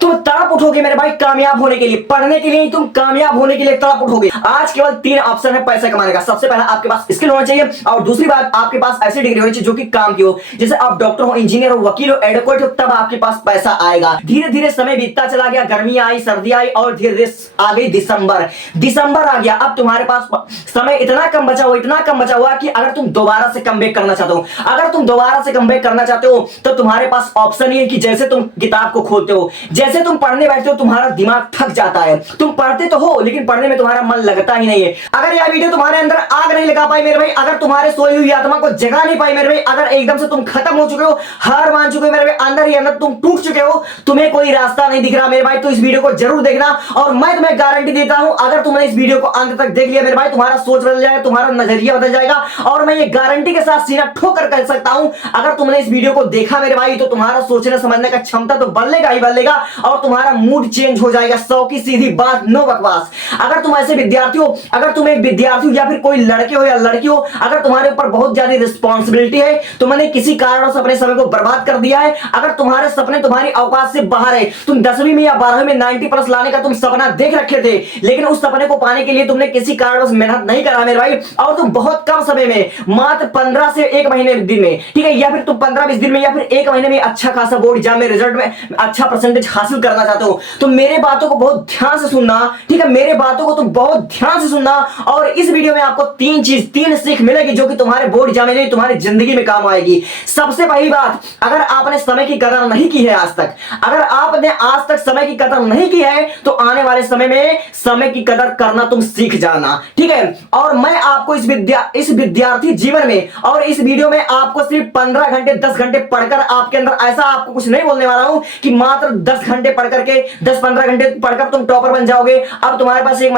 तुम तड़प उठोगे मेरे भाई कामयाब होने के लिए, पढ़ने के लिए तुम कामयाब होने के लिए तड़प उठोगे। आज केवल 3 ऑप्शन है पैसा कमाने का। सबसे पहला आपके पास स्किल होना चाहिए, और दूसरी बात आपके पास ऐसी डिग्री होनी चाहिए जो कि काम की हो, जैसे आप डॉक्टर हो, इंजीनियर हो, वकील हो, एडवोकेट हो, तब आपके पास पैसा आएगा। धीरे धीरे समय बीतता चला गया, गर्मी आई, सर्दी आई, और धीरे धीरे आ गई दिसंबर आ गया। अब तुम्हारे पास समय इतना कम बचा हुआ, इतना कम बचा हुआ कि अगर तुम दोबारा से कमबैक करना चाहते हो, अगर तुम दोबारा से कमबैक करना चाहते हो तो तुम्हारे पास ऑप्शन ये है कि जैसे तुम किताब को खोलते हो, जैसे तुम पढ़ने बैठते हो, तुम्हारा दिमाग थक जाता है। तुम पढ़ते तो हो लेकिन पढ़ने में तुम्हारा मन लगता ही नहीं है। अगर यह वीडियो तुम्हारे अंदर आग नहीं लगा पाई मेरे भाई, अगर तुम्हारे सोई हुई आत्मा को जगा नहीं पाई मेरे भाई, अगर एकदम से तुम खत्म हो चुके हो, हार मान चुके हो मेरे भाई, अंदर ही अंदर तुम टूट चुके हो, तुम्हें कोई रास्ता नहीं दिख रहा मेरे भाई, तो इस वीडियो को जरूर देखना। और मैं तुम्हें गारंटी देता हूं अगर तुमने इस वीडियो को अंत तक देख लिया मेरे भाई, तुम्हारा सोच बदल जाएगा, तुम्हारा नजरिया बदल जाएगा। और मैं ये गारंटी के साथ सीना ठोकर कह सकता हूं अगर तुमने इस वीडियो को देखा मेरे भाई तो तुम्हारा सोचने समझने का क्षमता तो बढ़ेगा ही बढ़ेगा, और तुम्हारा मूड चेंज हो जाएगा। 100 की सीधी बात, नो बकवास। अगर तुम ऐसे विद्यार्थी हो, अगर तुम एक विद्यार्थी हो या फिर कोई लड़के हो या लड़की हो, अगर तुम्हारे ऊपर बहुत ज्यादा रिस्पॉन्सिबिलिटी है, तुमने किसी कारण से अपने समय को बर्बाद कर दिया है, अगर तुम्हारे सपने तुम्हारी औकात से बाहर है, तुम 10वीं में या 12वीं में 90+ लाने का तुम सपना देख रखे थे, लेकिन उस सपने को पाने के लिए तुमने किसी कारण से मेहनत नहीं करा मेरे भाई, और तुम बहुत कम समय में, मात्र 15 से 1 महीने दिन में, ठीक है, या फिर तुम 15-20 दिन में या फिर 1 महीने में अच्छा खासा बोर्ड एग्जाम में रिजल्ट में अच्छा परसेंटेज हासिल करना चाहते हो, तो मेरे बातों को बहुत ध्यान से सुनना, ठीक है, मेरे बातों को तुम बहुत ध्यान से सुनना। और इस वीडियो में आपको 3 सीख मिलेगी जो कि तुम्हारे बोर्ड एग्जाम में, तुम्हारी जिंदगी में काम आएगी। सबसे पहली बात, अगर आपने समय की कदर नहीं की है आज तक, अगर आपने आज तक समय की कदर नहीं की है, तो आने वाले समय में समय की कदर करना तुम सीख जाना, ठीक है। और मैं आपको इस विद्यार्थी जीवन में और इस वीडियो में आपको सिर्फ 15 घंटे 10 घंटे पढ़कर आपके अंदर ऐसा आपको कुछ नहीं बोलने वाला हूं कि मात्र 10 घंटे पढ़कर के 10-15 घंटे पढ़कर तुम टॉपर बन जाओगे। अब तुम्हारे पास 1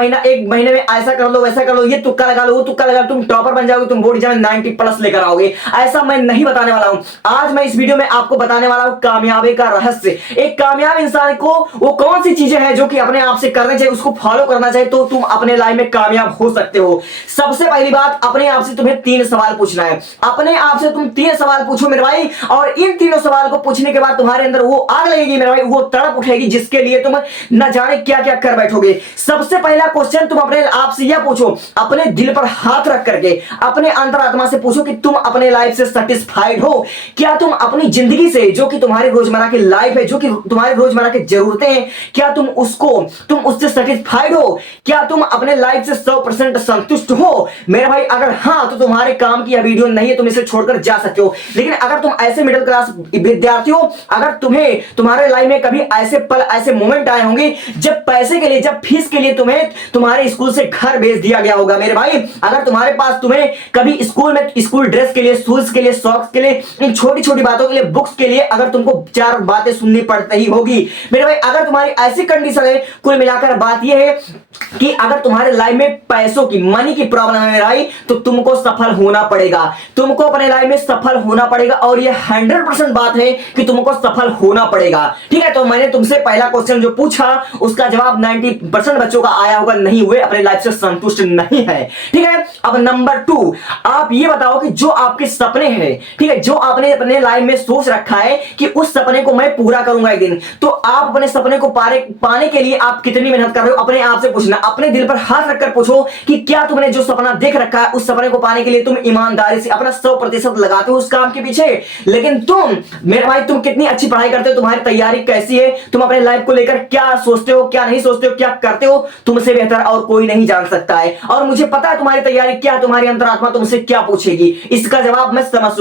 महीने में ऐसा कर लो वैसा कर लो, ये तुक्का लगा लो वो तुक्का लगा लो, तुम टॉपर बन जाओगे, तुम बोर्ड एग्जाम में 90+ लेकर आओगे। ऐसा मैं नहीं बताने वाला हूं। आज मैं इस वीडियो में आपको बताने वाला हूं कामयाबी का रहस्य। एक कामयाब इंसान को वो कौन सी चीजें हैं जो कि अपने आप से करनी चाहिए, उसको फॉलो करना चाहिए, तो तुम अपने लाइफ में कामयाब हो सकते हो। सबसे पहली बात, अपने आप से तुम्हें 3 सवाल पूछना है। अपने आप से तुम 3 सवाल पूछो मेरे भाई, और इन तीनों सवाल को पूछने के बाद तुम्हारे अंदर वो आग लगेगी मेरे भाई, वो तड़प उठेगी जिसके लिए तुम न जाने क्या क्या कर बैठोगे। सबसे पहला क्वेश्चन तुम अपने आप से यह पूछो, अपने दिल पर हाथ रख करके अपने अंतरात्मा से पूछो कि तुम अपने लाइफ से सेटिस्फाइड हो। क्या तुम अपनी जिंदगी से, जो कि तुम्हारी रोजमर्रा की लाइफ है, जो कि तुम्हारी रोजमर्रा की जरूरतें हैं, क्या तुम उससे सेटिस्फाइड हो? क्या तुम अपने लाइफ से 100% संतुष्ट हो मेरे भाई? अगर हाँ तो तुम्हारे काम की यह वीडियो नहीं है, तुम इसे छोड़कर जा सकते हो। लेकिन अगर तुम ऐसे मिडिल क्लास विद्यार्थी हो, अगर तुम्हें तुम्हारे लाइफ में कभी ऐसे पल, ऐसे मोमेंट आए होंगे जब पैसे के लिए, जब फीस के लिए तुम्हें तुम्हारे स्कूल से घर भेज दिया गया होगा मेरे भाई, अगर तुम्हारे पास तुम्हें कभी स्कूल में स्कूल ड्रेस के लिए, शूज के लिए, सॉक्स के लिए, इन छोटी छोटी बातों के लिए, बुक्स के लिए अगर तुमको 4 बातें सुननी पड़ती ही होगी मेरे भाई, अगर तुम्हारी ऐसी कंडीशन है, कुल मिलाकर बात यह है कि अगर तुम्हारे लाइफ में पैसों की, मनी की प्रॉब्लम है मेरे भाई, तो तुमको सफल होना पड़ेगा, तुमको अपने लाइफ में सफल होना पड़ेगा, और ये 100% बात है कि तुमको सफल होना पड़ेगा, ठीक है। तो मैंने तुमसे पहला क्वेश्चन जो पूछा उसका जवाब 90% बच्चों का आया होगा, नहीं हुए, अपने लाइफ से संतुष्ट नहीं है, ठीक है। अब नंबर 2, आप ये बताओ कि जो आपके सपने हैं, ठीक है, जो आपने अपने लाइफ में सोच रखा है कि उस सपने को मैं पूरा करूंगा एक दिन, तो आप अपने सपने को पाने के लिए आप कितनी मेहनत कर रहे हो? अपने आप से पूछना, अपने दिल पर हाथ रखकर पूछो कि क्या तुमने जो सपना देख रखा है उस सपने को पाने के लिए तुम ईमानदारी से अपना 100% लगाते हो उस काम के पीछे। लेकिन तुम मेरे भाई, तुम कितनी अच्छी पढ़ाई करते हो, तुम्हारी तैयारी कैसी है, तुम अपने लाइफ को लेकर क्या सोचते हो, क्या नहीं सोचते हो, क्या करते हो, तुमसे बेहतर और कोई नहीं जान सकता है। और मुझे पता है तुम्हारी तैयारी क्या, तुम्हारी अंतरात्मा तुमसे क्या पूछेगी, इसका जवाब मैं समझ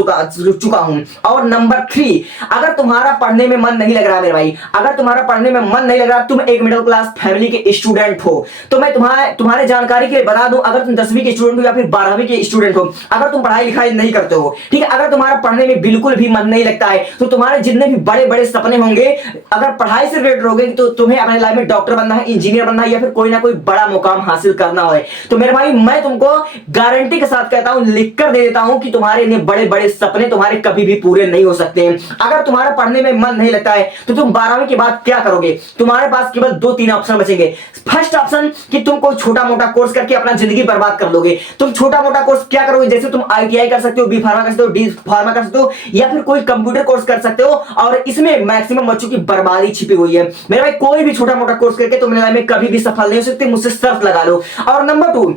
चुका हूं। और नंबर 3, अगर तुम्हारा पढ़ने में मन नहीं लग रहा मेरे भाई, अगर तुम्हारा पढ़ने में मन नहीं लग रहा, तुम एक मिडिल क्लास फैमिली के स्टूडेंट हो, तो मैं तुम्हारे जानकारी के लिए बता दूं, अगर तुम 10वीं के स्टूडेंट हो या फिर 12वीं के स्टूडेंट हो, अगर तुम पढ़ाई लिखाई नहीं करते हो, ठीक है, अगर तुम्हारा पढ़ने में बिल्कुल भी मन नहीं लगता है, तो तुम्हारे जितने भी बड़े बड़े सपने होंगे, अगर पढ़ाई से रिलेटेड होंगे, तो तुम्हें अपने लाइफ में डॉक्टर बनना है, इंजीनियर बनना है, या फिर कोई ना कोई बड़ा मुकाम हासिल करना है, तो मेरे भाई मैं तुमको गारंटी के साथ कहता हूं, लिख कर दे देता हूं कि तुम्हारे इतने बड़े बड़े सपने तुम्हारे कभी भी पूरे नहीं हो सकते हैं। अगर तुम्हारा पढ़ने में मन नहीं लगता है, तो तुम 12वीं के बाद क्या करोगे? तुम्हारे पास केवल 2-3 ऑप्शन बचेंगे। फर्स्ट ऑप्शन कि तुम कोई छोटा मोटा कोर्स करके अपना जिंदगी बर्बाद कर लोगे। तुम छोटा मोटा कोर्स क्या करोगे? जैसे तुम ITI कर सकते हो, B फार्मा कर सकते हो, D फार्मा कर सकते हो, या फिर कोई कंप्यूटर कोर्स कर सकते हो, और इसमें मैक्सिमम बच्चों की बर्बादी छिपी हुई है। मेरे भाई कोई भी छोटा मोटा कोर्स करके तुम लाइफ में कभी भी सफल नहीं हो सकते, मुझसे शर्त लगा लो। और नंबर 2,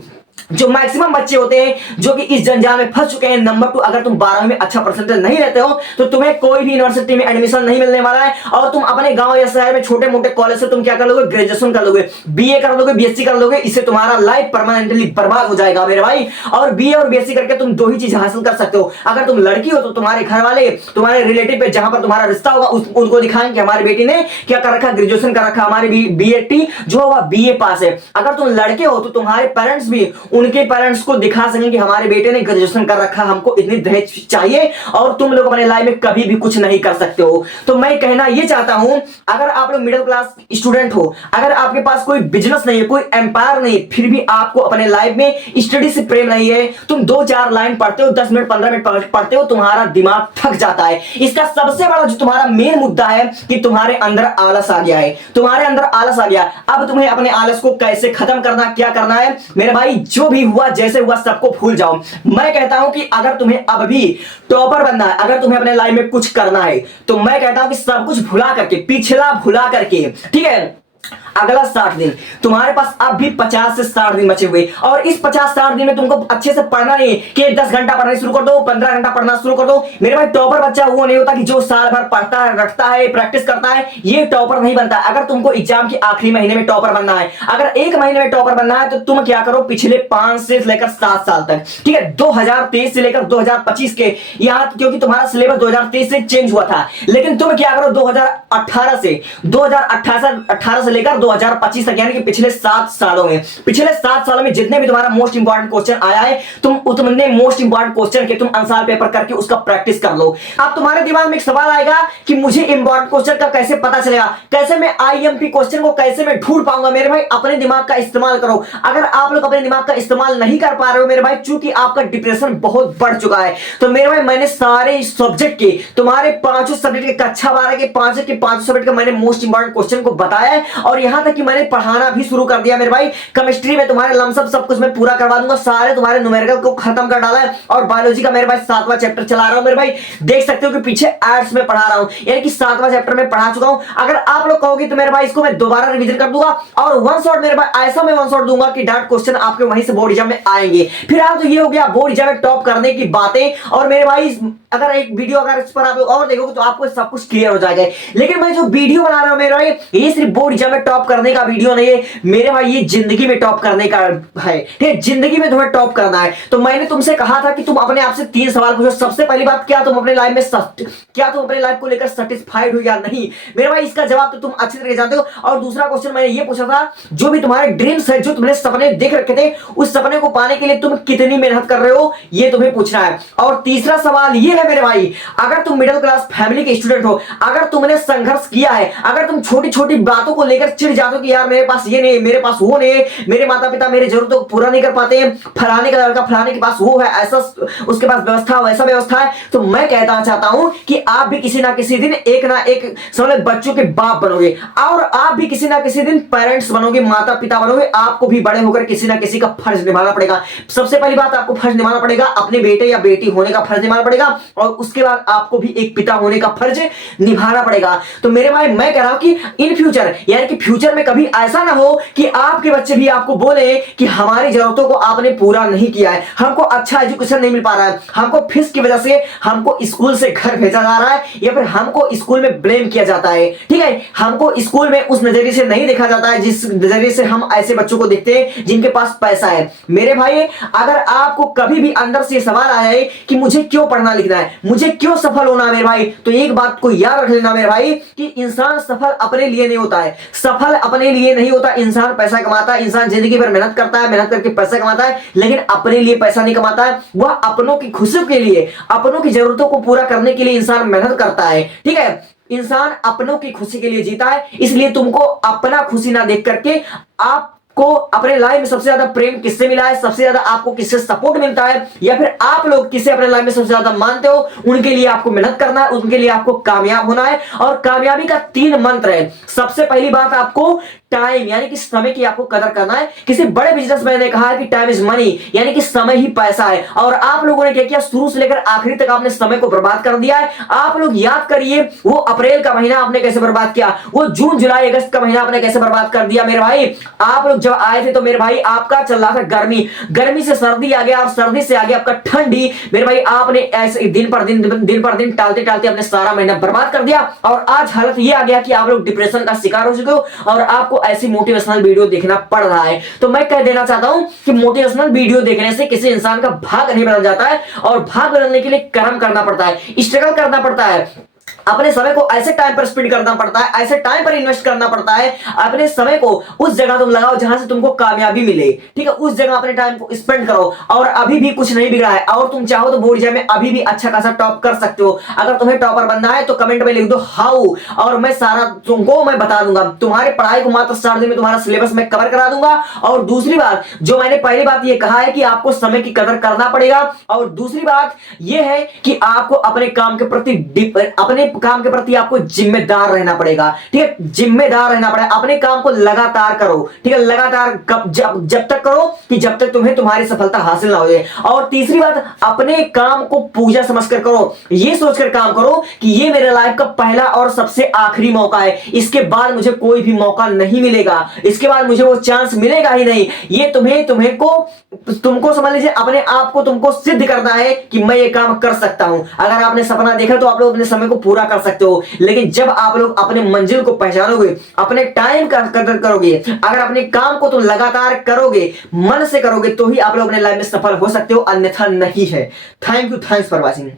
जो मैक्सिमम बच्चे होते हैं जो कि इस जंजाल में फंस चुके हैं, नंबर 2, अगर तुम 12वीं में अच्छा परसेंटेज नहीं लेते हो तो तुम्हें कोई भी यूनिवर्सिटी में एडमिशन नहीं मिलने वाला है, और तुम अपने गांव या शहर में छोटे मोटे कॉलेज से तुम क्या कर लोगे, ग्रेजुएशन कर लोगे, बीए कर लोगे, बीएससी कर लोगे। इससे तुम्हारा लाइफ परमानेंटली बर्बाद हो जाएगा मेरे भाई। और बीए और बीएससी करके तुम दो ही चीज हासिल कर सकते हो, अगर तुम लड़की हो तो तुम्हारे घर वाले, तुम्हारे रिलेटिव पे जहां पर तुम्हारा रिश्ता होगा उनको दिखाएं कि हमारी बेटी ने क्या कर रखा, ग्रेजुएशन कर रखा, हमारी बेटी जो होगा बीए पास है। अगर तुम लड़के हो तो तुम्हारे पेरेंट्स भी उनके पेरेंट्स को दिखा सकें कि हमारे बेटे ने ग्रेजुएशन कर रखा, हमको इतनी दहेज चाहिए, और तुम लोग अपने लाइफ में कभी भी कुछ नहीं कर सकते हो। तो मैं कहना यह चाहता हूं, अगर आप लोग मिडिल क्लास स्टूडेंट हो, अगर आपके पास कोई बिजनेस नहीं है, कोई एम्पायर नहीं, फिर भी आपको अपने लाइफ में स्टडी से प्रेम नहीं है, तुम 2-4 लाइन पढ़ते हो, 10 मिनट 15 मिनट पढ़ते हो, तुम्हारा दिमाग थक जाता है। इसका सबसे बड़ा जो तुम्हारा मेन मुद्दा है कि तुम्हारे अंदर आलस आ गया है, तुम्हारे अंदर आलस आ गया। अब तुम्हें अपने आलस को कैसे खत्म करना, क्या करना है मेरे भाई, जो भी हुआ जैसे हुआ सबको भूल जाओ। मैं कहता हूं कि अगर तुम्हें अब भी टॉपर बनना है, अगर तुम्हें अपने लाइफ में कुछ करना है, तो मैं कहता हूं कि सब कुछ भुला करके, पिछला भुला करके, ठीक है, अगला 60 दिन तुम्हारे पास अब भी 50 से 60 दिन बचे हुए, और इस 50-60 दिन में तुमको अच्छे से पढ़ना नहीं कि 10 घंटा पढ़ना शुरू कर दो, 15 घंटा पढ़ना शुरू कर दो। मेरे भाई टॉपर बच्चा वो नहीं होता कि जो साल भर पढ़ता है, रटता है, प्रैक्टिस करता है, ये टॉपर नहीं बनता। अगर तुमको एग्जाम के आखिरी महीने में टॉपर बनना है, अगर 1 महीने में टॉपर बनना है, तो तुम क्या करो, पिछले 5 से लेकर 7 साल तक, ठीक है, 2023 से लेकर 2025 के यहाँ, क्योंकि तुम्हारा सिलेबस 2023 से चेंज हुआ था, लेकिन तुम क्या करो 2018 से लेकर 2025 तक, यानी कि पिछले 7 सालों में, पिछले 7 सालों में जितने भी तुम्हारा मोस्ट इंपॉर्टेंट क्वेश्चन आया है, तुम उतने मोस्ट इंपॉर्टेंट क्वेश्चन के तुम आंसर पेपर करके उसका प्रैक्टिस कर लो। अब तुम्हारे दिमाग में एक सवाल आएगा कि मुझे इंपॉर्टेंट क्वेश्चन का कैसे पता चलेगा, कैसे मैं आईएमपी क्वेश्चन को कैसे मैं ढूंढ पाऊंगा। मेरे भाई अपने दिमाग का इस्तेमाल करो। अगर आप लोग अपने दिमाग का इस्तेमाल नहीं कर पा रहे हो मेरे भाई, चूंकि आपका डिप्रेशन बहुत बढ़ चुका है, तो मेरे भाई मैंने सारे सब्जेक्ट के, तुम्हारे 5 सब्जेक्ट के, कक्षा 12 के 5 सब्जेक्ट का मैंने मोस्ट इंपॉर्टेंट क्वेश्चन को बताया है, और यहां तक कि मैंने पढ़ाना भी शुरू कर दिया मेरे भाई। केमिस्ट्री में तुम्हारे लमसम सब कुछ मैं पूरा करवा दूंगा, सारे तुम्हारे न्यूमेरिकल को खत्म कर डाला है, और बायोलॉजी का मेरे भाई 7वां चैप्टर चला रहा हूं मेरे भाई। देख सकते हो कि पीछे एड्स में पढ़ा रहा हूं, यानी कि 7वां चैप्टर में पढ़ा चुका हूं। अगर आप लोग कहोगे तो मेरे भाई इसको मैं दोबारा रिवीजन कर दूंगा, और वन शॉट मेरे भाई ऐसा मैं वन शॉट दूंगा कि डायरेक्ट क्वेश्चन आपके वहीं से बोर्ड एग्जाम में आएंगे। फिर आप तो ये हो गया बोर्ड एग्जाम में टॉप करने की बातें, और मेरे भाई अगर एक वीडियो अगर इस पर आप लोग और देखोगे तो आपको सब कुछ क्लियर हो जाएगा। लेकिन मैं जो वीडियो बना रहा हूं मेरे भाई, ये सिर्फ बोर्ड एग्जाम में टॉप करने का वीडियो नहीं है मेरे भाई, ये जिंदगी में टॉप करने का है, ठीक है, जिंदगी में तुम्हें टॉप करना है। तो मैंने तुमसे कहा था कि तुम अपने आप से 3 सवाल पूछो। सबसे पहली बात, क्या तुम अपने लाइफ में, क्या तुम अपने लाइफ को लेकर सेटिस्फाइड हो या नहीं मेरे भाई, इसका जवाब तो तुम अच्छी तरह जानते हो। और दूसरा क्वेश्चन मैंने ये पूछा था, जो भी तुम्हारे ड्रीम्स है, जो तुमने सपने देख रखे थे, उस सपने को पाने के लिए तुम कितनी मेहनत कर रहे हो, ये तुम्हें पूछना है। और तीसरा सवाल ये है मेरे भाई, अगर तुम मिडिल क्लास फैमिली के स्टूडेंट हो, अगर तुमने संघर्ष किया है, अगर तुम छोटी छोटी बातों को लेकर चिढ़ जाते हो कि यार मेरे पास ये नहीं, मेरे पास वो नहीं, मेरे माता पिता मेरी जरूरतों को पूरा नहीं कर पाते हैं, फलाने का लड़का फलाने के पास वो है, ऐसा उसके पास व्यवस्था वैसा व्यवस्था है, तो मैं कहना चाहता हूं कि आप भी किसी ना किसी दिन एक ना एक समझ बच्चों के बाप बनोगे, और आप भी किसी ना किसी दिन पेरेंट्स बनोगे, माता पिता बनोगे। आपको भी बड़े होकर किसी ना किसी का फर्ज निभाना पड़ेगा। सबसे पहली बात, आपको फर्ज निभाना पड़ेगा, अपने बेटे या बेटी होने का फर्ज निभाना पड़ेगा, और उसके बाद आपको भी एक पिता होने का फर्ज निभाना पड़ेगा। तो मेरे भाई मैं कह रहा हूं कि इन फ्यूचर, यानी कि फ्यूचर में कभी ऐसा ना हो कि आपके बच्चे भी आपको बोले कि हमारी जरूरतों को आपने पूरा नहीं किया है, हमको अच्छा एजुकेशन नहीं मिल पा रहा है, हमको फीस की वजह से हमको स्कूल से घर भेजा जा रहा है, या फिर हमको स्कूल में ब्लेम किया जाता है, ठीक है, हमको स्कूल में उस नजरिए से नहीं देखा जाता है जिस नजरिए से हम ऐसे बच्चों को देखते हैं जिनके पास पैसा है। मेरे भाई अगर आपको कभी भी अंदर से सवाल आया है कि मुझे क्यों पढ़ना लिखना है, मुझे क्यों सफल होना है मेरे भाई, तो एक बात को याद रख लेना मेरे भाई कि इंसान सफल अपने लिए नहीं होता है, सफल अपने लिए नहीं होता। इंसान पैसा कमाता है, इंसान जिंदगी भर मेहनत करता है, मेहनत करके पैसा कमाता है, लेकिन अपने लिए पैसा नहीं कमाता है। वह अपनों की खुशी के लिए, अपनों की जरूरतों को पूरा करने के लिए इंसान मेहनत करता है, ठीक है, इंसान अपनों की खुशी के लिए जीता है। इसलिए तुमको अपना खुशी ना देख करके आपको अपने लाइफ में सबसे ज्यादा प्रेम किससे मिला है, सबसे ज्यादा आपको किससे सपोर्ट मिलता है, या फिर आप लोग किसे अपने लाइफ में सबसे ज्यादा मानते हो, उनके लिए आपको मेहनत करना है, उनके लिए आपको कामयाब होना है। और कामयाबी का 3 मंत्र है। सबसे पहली बात, आपको टाइम यानी कि समय की आपको कदर करना है। किसी बड़े बिजनेसमैन ने कहा है कि टाइम इज मनी, यानी कि समय ही पैसा है। और आप लोगों ने क्या किया, शुरू से लेकर आखिरी तक आपने समय को बर्बाद कर दिया है। आप लोग याद करिए वो अप्रैल का महीना आपने कैसे बर्बाद किया, वो जून जुलाई अगस्त का महीना आपने कैसे बर्बाद कर दिया। मेरे भाई आप लोग जब आए थे तो मेरे भाई आपका चल रहा था गर्मी, गर्मी से सर्दी आ गया और सर्दी से आ गया आपका ठंडी। मेरे भाई आपने ऐसे दिन पर दिन टालते टालते अपने सारा महीना बर्बाद कर दिया और आज हालत ये आ गया कि आप लोग डिप्रेशन का शिकार हो चुके हो और आपको ऐसी मोटिवेशनल वीडियो देखना पड़ रहा है। तो मैं कह देना चाहता हूं कि मोटिवेशनल वीडियो देखने से किसी इंसान का भाग नहीं बदल जाता है और भाग बदलने के लिए कर्म करना पड़ता है, स्ट्रगल करना पड़ता है, अपने समय को ऐसे टाइम पर स्पेंड करना पड़ता है, ऐसे टाइम पर इन्वेस्ट करना पड़ता है। अपने समय को उस जगह तुम लगाओ जहां से तुमको कामयाबी मिले, ठीक है, उस जगह अपने टाइम को स्पेंड करो। और अभी भी कुछ नहीं बिगड़ा है और तुम चाहो तो बोर्ड एग्जाम में अभी भी अच्छा खासा टॉप कर सकते हो। अगर तुम्हें टॉपर बनना है तो कमेंट में लिख दो हाउ, और मैं सारा तुमको मैं बता दूंगा। तुम्हारे पढ़ाई को मात्र 4 दिन में तुम्हारा सिलेबस मैं कवर करा दूंगा। और दूसरी बात जो मैंने पहली बात ये कहा है कि आपको समय की कदर करना पड़ेगा, और दूसरी बात यह है कि आपको अपने काम के प्रति आपको जिम्मेदार रहना पड़ेगा, ठीक है, जिम्मेदार रहना पड़ेगा। अपने काम को लगातार करो, ठीक है, लगातार जब तक करो कि जब तक तुम्हें तुम्हारी सफलता हासिल ना हो जाए। और तीसरी बात, अपने काम को पूजा समझकर करो, ये सोचकर काम करो कि ये मेरे लाइफ का पहला और सबसे आखिरी मौका है, इसके बाद मुझे कोई भी मौका नहीं मिलेगा, इसके बाद मुझे वो चांस मिलेगा ही नहीं। ये तुमको समझ लीजिए, अपने आप को तुमको सिद्ध करना है कि मैं ये काम कर सकता हूं। अगर आपने सपना देखा तो आप लोग अपने समय को पूरा कर सकते हो, लेकिन जब आप लोग अपने मंजिल को पहचानोगे, अपने टाइम का कदर करोगे, अगर अपने काम को तुम लगातार करोगे, मन से करोगे, तो ही आप लोग अपने लाइफ में सफल हो सकते हो, अन्यथा नहीं है। Thank you, thanks for watching.